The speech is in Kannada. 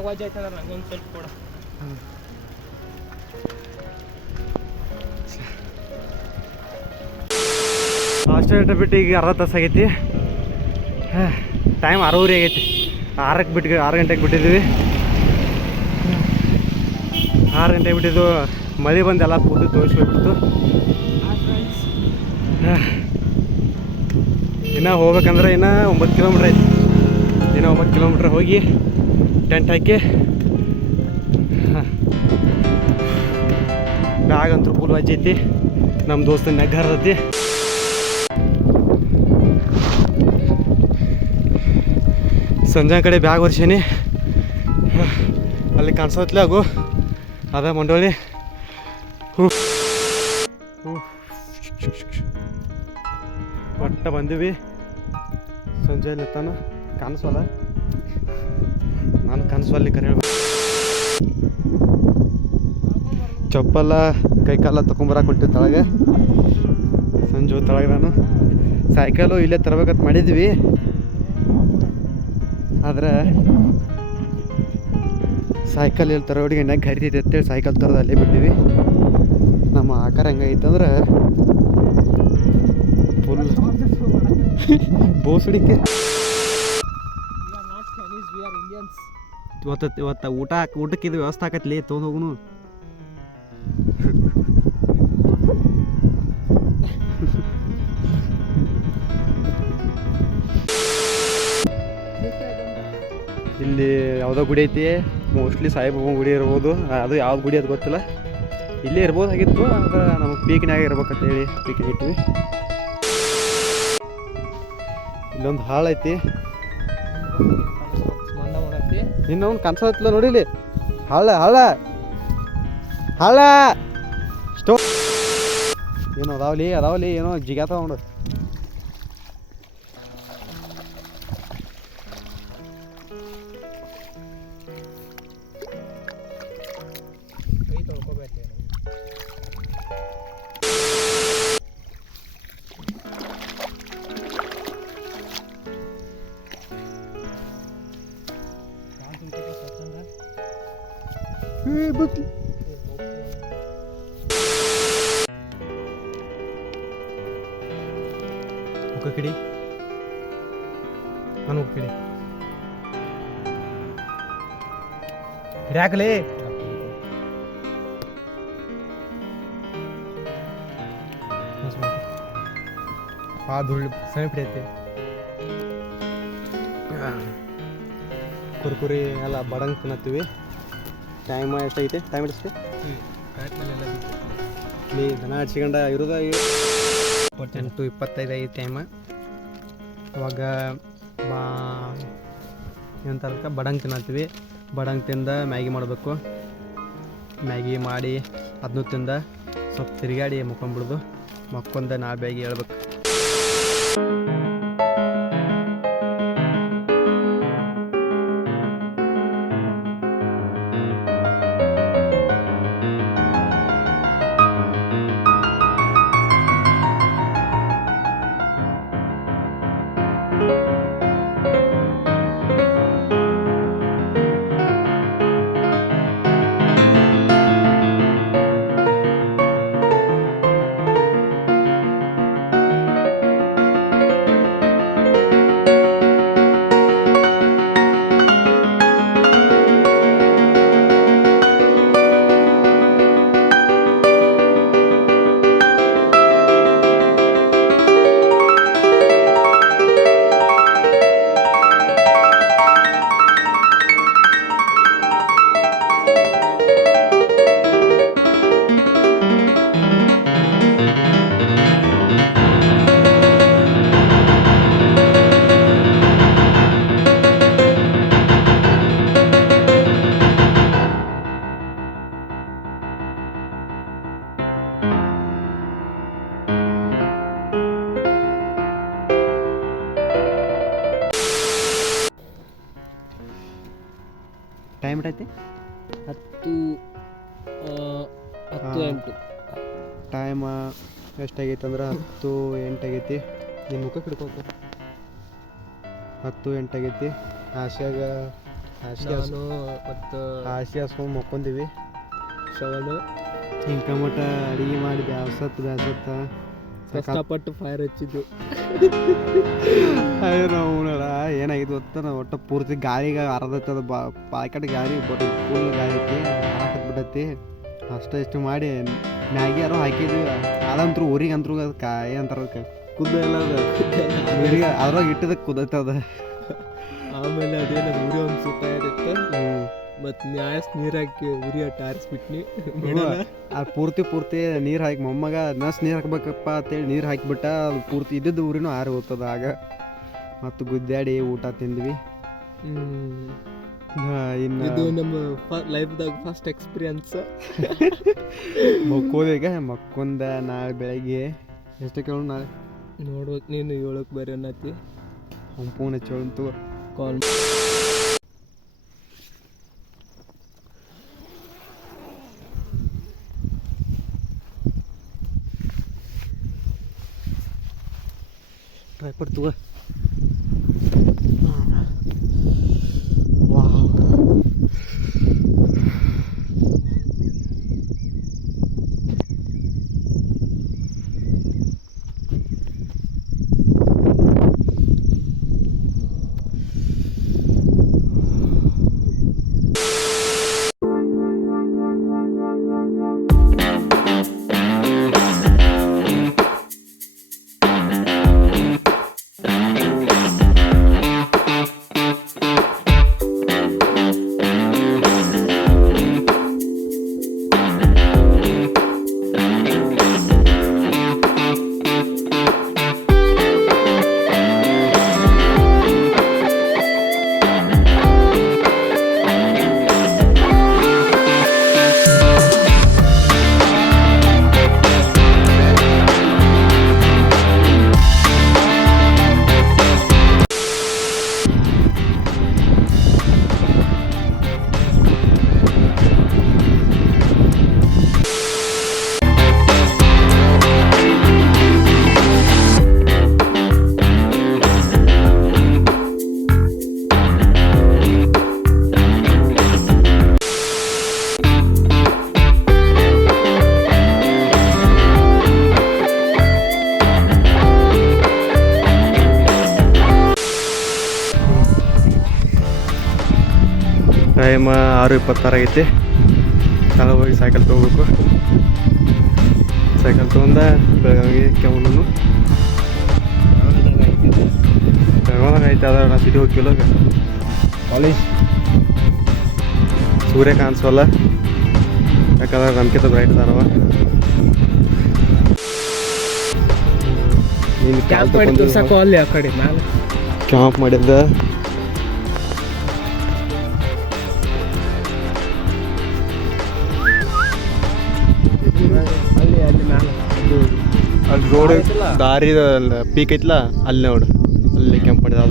ನಂಗೊಂದು ಸ್ವಲ್ಪ ಕೊಡ. ಹಾಸ್ಟೆಲ್ ಬಿಟ್ಟು ಈಗ ಅರ್ಧ ತಾಸು ಆಗೈತಿ. ಟೈಮ್ 6:30 ಆಗೈತಿ. 6 ಗಂಟೆಗೆ ಬಿಟ್ಟಿದ್ದೀವಿ. 6 ಗಂಟೆಗೆ ಬಿಟ್ಟಿದ್ದು. ಮಳೆ ಬಂದು ಎಲ್ಲ ಕೂದು ತೋರಿಸಿ ಹೋಗ್ಬಿಡ್ತು. ಇನ್ನು ಹೋಗ್ಬೇಕಂದ್ರೆ ಇನ್ನೂ 9 ಕಿಲೋಮೀಟ್ರ್ ಐತಿ. ಇನ್ನೂ 9 ಕಿಲೋಮೀಟ್ರ್ ಹೋಗಿ ಟೆಂಟ್ ಹಾಕಿ ಬ್ಯಾಗ್ ಅಂತೂ ಫುಲ್ ವಜ್ಜೆ ಐತಿ. ನಮ್ಮ ದೋಸ್ತನ ನೆಗ್ಗಾರ ಐತಿ. ಸಂಜೆ ಕಡೆ ಬ್ಯಾಗ್ ವರ್ಷೀನಿ. ಅಲ್ಲಿ ಕಾಣಿಸತ್ಲೆ ಆಗು ಅದ ಮಂಡೋಳಿ. ಒಟ್ಟ ಬಂದೀವಿ. ಸಂಜೆ ಎತ್ತಾನ ಕಾಣಿಸಲ್ಲ. ನಾನು ಕಾಣಿಸಲ್ಲಿ ಕರೆ ಚಪ್ಪಲ್ಲ ಕೈಕಾಲ ತೊಗೊಂಬರಕ್ಕೆ ಕೊಟ್ಟಿದ್ದು ತಳಗೆ. ಸಂಜೆ ತಳಗೆ ನಾನು ಸೈಕಲು ಇಲ್ಲೇ ತರಬೇಕಂತ ಮಾಡಿದ್ವಿ. ಆದ್ರೆ ಸೈಕಲ್ ಇಲ್ಲಿ ತರೋಡಿಗೆ ನೆಗ್ ಹರಿತೈತೆ ಅಂತೇಳಿ ಸೈಕಲ್ ತರೋದು ಅಲ್ಲೇ ಬಿಟ್ಟಿವಿ. ನಮ್ಮ ಆಕಾರ ಹೆಂಗೈತಂದ್ರೆ ಫುಲ್ ಬೋಸಡಿಕೆ. ಇವತ್ತು ಊಟಕ್ಕೆ ಇದು ವ್ಯವಸ್ಥೆ ಆಕತ್ಲಿ ತೊಗೊಂಡು ಹೋಗುನು. ಇಲ್ಲಿ ಯಾವುದೋ ಗುಡಿ ಐತಿ. ಮೋಸ್ಟ್ಲಿ ಸಾಯಿಬಾಬಾ ಗುಡಿ ಇರ್ಬೋದು. ಅದು ಯಾವ್ದು ಗುಡಿ ಅದು ಗೊತ್ತಿಲ್ಲ. ಇಲ್ಲೇ ಇರ್ಬೋದಾಗಿತ್ತು. ಅಂದ್ರೆ ನಮಗೆ ಪೀಕಿನಾಗ ಇರ್ಬೇಕಂತೇಳಿ ಪೀಕಿನ ಇಟ್ವಿ. ಇಲ್ಲೊಂದು ಹಾಳು ಐತಿ. ಇನ್ನೊಂದು ಕನ್ಸತ್ತಿಲ್ಲ ನೋಡಿಲಿ. ಹಾಳ ಸ್ಟೋ ಏನೋ ಅದಾವಲಿ ಏನೋ ಜಿಗಾತಾವ ನೋಡು. ಕಿಡಿ ನಾನು ಕಿಡಿ ಹಿಡ್ಯಾಕಲೇ. ಧೂಳು ಸಮಯ ಹಿಡಿಯೈತಿ. ಕುರ್ಕುರಿ ಎಲ್ಲ ಬಡಂಗ್ ತಿನ್ನತ್ತೀವಿ. ಟೈಮ್ ಎಷ್ಟಾಗೈತೆ? ಟೈಮ್ ಎಷ್ಟೇ ನೀ ದನ ಹಚ್ಕೊಂಡ ಇರೋದ 8:25 ಐದು ಟೈಮ್. ಅವಾಗ ಏನಂತಾರಕ್ಕ ಬಡಂಗ್ ತಿನ್ನತ್ತೀವಿ. ಬಡಂಗ್ ತಿಂದ ಮ್ಯಾಗಿ ಮಾಡಬೇಕು. ಮ್ಯಾಗಿ ಮಾಡಿ ಅದನ್ನೂ ತಿಂದ ಸ್ವಲ್ಪ ತಿರುಗಾಡಿ ಮುಕ್ಕೊಂಬಿಡ್ದು. ಮಕ್ಕೊಂದ ನಾ ಬ್ಯಾಗಿ ಹೇಳ್ಬೇಕು. ಟೈಮ್ ಎಷ್ಟೈತಿ? 10:08. ಟೈಮ್ ಎಷ್ಟಾಗೈತೆ ಅಂದ್ರೆ 10:08 ಆಗೈತಿ. ನಿಮ್ಮ ಮುಖಕ್ಕೆ ಹಿಡ್ಕೋತ 10:08 ಆಗೈತಿ. ಆಶಾಗ ನಾನು ಮತ್ತು ಹಾಸಿಗೆ ಹಾಸ್ಕೊಂಡು ಮಕ್ಕೊಂತೀವಿ. ಶ್ರವಣ ಹಿಂಗೆ ಮಟ್ಟ ಅಡುಗೆ ಮಾಡಿ ಬ್ಯಾಸತ್ತ ಕಷ್ಟಪಟ್ಟು ಫೈರ್ ಹಚ್ಚಿದ್ದು. ಅಯ್ಯೋ ನಾವು ಏನಾಗಿತ್ತು ಗೊತ್ತಾ, ನಾವು ಒಟ್ಟು ಪೂರ್ತಿ ಗಾಳಿಗೆ ಅರ್ಧೈತೆ ಅದು ಪಾಕೆಟ್ ಗಾಳಿ ಬಟ್ ಫುಲ್ ಗಾಳಿ ಐತಿ, ಹಾಕತ್ಬಿಟ್ಟೈತಿ. ಅಷ್ಟು ಇಷ್ಟು ಮಾಡಿ ಮ್ಯಾಗಿ ಯಾರೋ ಹಾಕಿದ್ವಿ. ಅದಂತರೂ ಊರಿಗಂತರೂ ಅದು ಕಾಯಿ ಅಂತಾರ ಅದಕ್ಕೆ ಕುದ್ದ ಎಲ್ಲ ಅದು ಅದ್ರಾಗ ಇಟ್ಟದಕ್ಕೆ ಕುದೈತದ. ಆಮೇಲೆ ಅದೇನದು ಉರಿ ಒಂದು ಸುತ್ತ ಇರುತ್ತೆ ಮತ್ತು ನೀರು ಹಾಕಿ ಉರಿ ಅಟ್ಟು ಆರಿಸ್ಬಿಟ್ನಿ. ಅದು ಪೂರ್ತಿ ನೀರು ಹಾಕಿ ಮೊಮ್ಮಗ ನೀರು ಹಾಕ್ಬೇಕಪ್ಪ ಅಂತೇಳಿ ನೀರು ಹಾಕಿಬಿಟ್ಟ. ಅದು ಪೂರ್ತಿ ಇದ್ದದ್ದು ಊರಿನೂ ಆರಿ ಹೋಗ್ತದ. ಆಗ ಮತ್ತು ಗುದ್ದಾಡಿ ಊಟ ತಿಂದ್ವಿ. ಇನ್ನು ಇದು ನಮ್ಮ ಲೈಫ್ದಾಗ ಫಸ್ಟ್ ಎಕ್ಸ್ಪೀರಿಯನ್ಸ್. ಮಕ್ಕೋದೀಗ ಮಕ್ಕೊಂದ ನಾಳೆ ಬೆಳಗ್ಗೆ ಎಷ್ಟು ಕೇಳೋಣ? ನಾಳೆ ನೋಡ್ಬೇಕು, ನೀನು 7ಕ್ಕೆ ಬರೀ ಅನ್ನತಿ. ಫೋನ್ ಹಚ್ಚೋಂತು ಕಾಲ್ ಟ್ರೈ ಪಡ್ತುವ. ಟೈಮ್ 6:26 ಆಗೈತಿ. ನಾಳೆ ಹೋಗಿ ಸೈಕಲ್ ತೊಗೋಬೇಕು. ಸೈಕಲ್ ತೊಗೊಂಡ ಬೆಳಗಾವಿಗೆ ಕೆಮ್ಮನು ಬೆಳಗಾವಾಗ ಐತೆ. ಅದ ನಾ ಸಿಟಿ ಹೋಗಿಲ್ಲ ಕಾಲೇಜ್. ಸೂರ್ಯ ಕಾಣಿಸೋಲ್ಲ, ಯಾಕಂದ್ರೆ ನಮ್ಗಿಂತ ಬ್ರೈಟ್ ಅದಾನವ. ನೀನು ಕ್ಯಾಂಪ್ ಮಾಡಿ ತೋರ್ಸಕ್ಕೋ ಅಲ್ಲಿ ಆ ಕಡೆ ಮೇಲೆ ಕ್ಯಾಂಪ್ ಮಾಡಿದ್ದ. ಅಲ್ಲಿ ರೋಡ್ ದಾರಿ ಪೀಕ್ ಐತಲ್ಲ, ಅಲ್ಲಿ ನೋಡು, ಅಲ್ಲಿ ಕ್ಯಾಂಪ್ ಮಾಡಿದ.